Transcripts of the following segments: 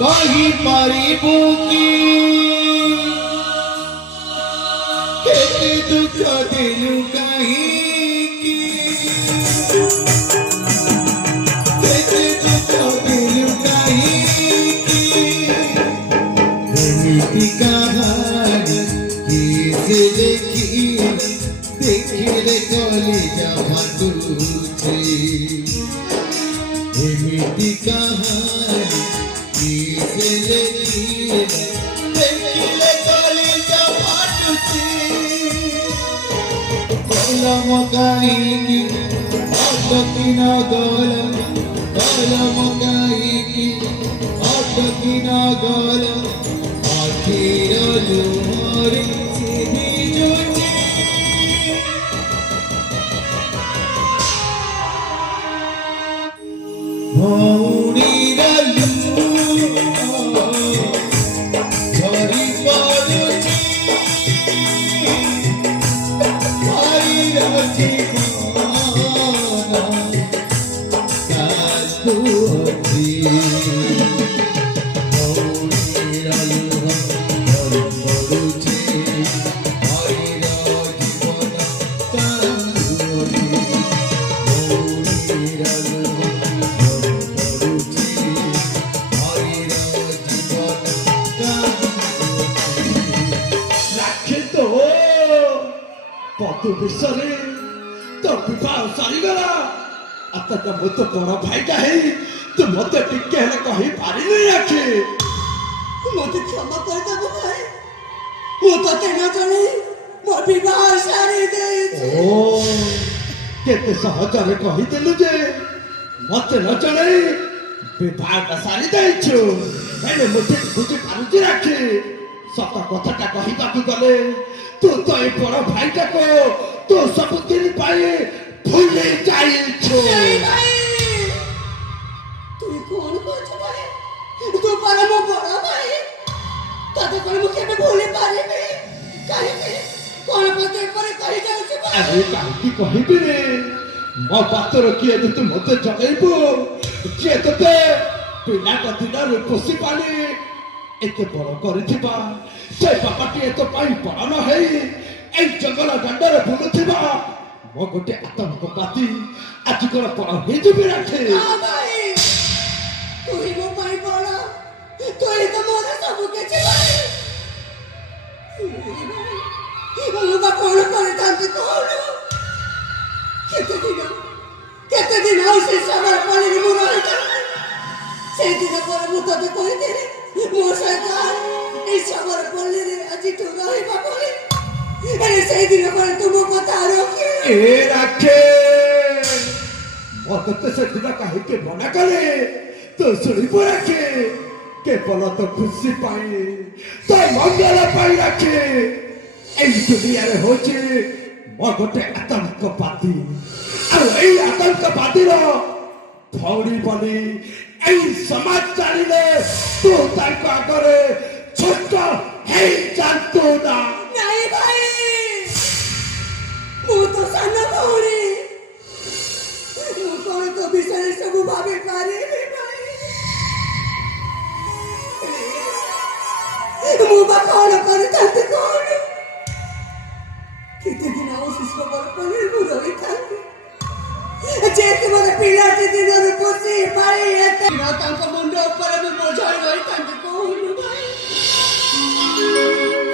कही पारिबु कि केते दुख देलु कहीं केते दुख देलु कहीं एमिति कहानी किसे देखी देखिले कलिजा फाटुछे एमिति कहानी किसे देखिले देखिले कलिजा फाटुछे कलम काहीकि अटकी न गला कलम काहीकि अटकी न गला आखिर लुहरी से भिजुछे भौणीर लुह झरी पड़ुछे भाईर जीवन काटुछे भौणीर लुह झरी पड़ुछे भाईर जीवन काटुछे भौणीर लुह पतु विषय तो विवाह सारीगला आता तो मत बड़ भाईटा है तू मत टिके हेले कहि पारि नहीं रखे मत क्षमा कर दो भाई मु तो तेना जणी मो विवाह सारी दे ओ केते सहजरे कहि देलु जे मत न जणे विवाह का सारी देछु हेले मते बुझी पारुची रखे सत कथाटा कहिबाकू गले तू तो ए बड़ भाईटा को तो सब दिन पाए भूले जाइछु नहीं भाई तू कौन कोच भाई तू परम बड़ भाई तते कोन मुखे में भूले पारे नहीं काहे के कोन पते पर कहि जाउ छी भाई अरे काहे कहिबी रे मो बातर किए तू मते जगैबो जे तते बिना कथिना पोसी पानी एते बड़ करिथिबा से बापाटी एतो पाई परान हेई ए जंगल गंडर बुलुथिबा मो गोटे आतंकवादी आज कर पर हे जुबी रखे हां भाई तू ही मो पाई बड़ा तू ही तो मोर सब के छी भाई मु बा कोन करे तांते कोन केते दिन से सबर पले मु रही से दिन पर मु तो कोई दे मो सरकार ए सबर पले रे अजी तो रही बापले अरे से दिन पर तुम कथा रोके ए रखे मत से खुदा काहे के मना करे तो सुनी रखे केवल तो खुशी पाई तो मंगल पाई रखे ए दुनिया रे होचे मो गोटे आतंकवादी और ए आतंकवादी रो भौरी बनी ए समाज चालिले तू ताको आगरे छोट हे जानतो ना नहीं भाई मु तो सानो भौरी मु कोन तो विषय सब भाबे पारे रे भाई मु बा कोन करे ताते कोन किते दिन आउसिस को पर पले मु रही थाके जेते मोरे पिला जे दिन रे पोसी पाई एते ना तांको मुंड ऊपर मु बोझाई रही थाके कोन भाई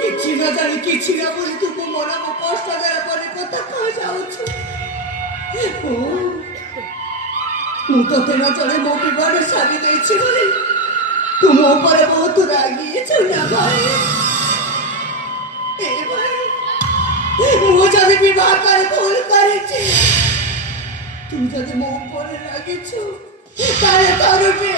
किछि ना जानी किछि ना बोली तू मन मो कष्ट देला परे कथा कह जाउ छु मु तो तेना चले मो विवाह सारी दे छी बोली तू मो पर बहुत रागी छु ना भाई ए भाई मु जब विवाह करे भूल करे छी तू जब मो पर रागी छु तारे तारुटे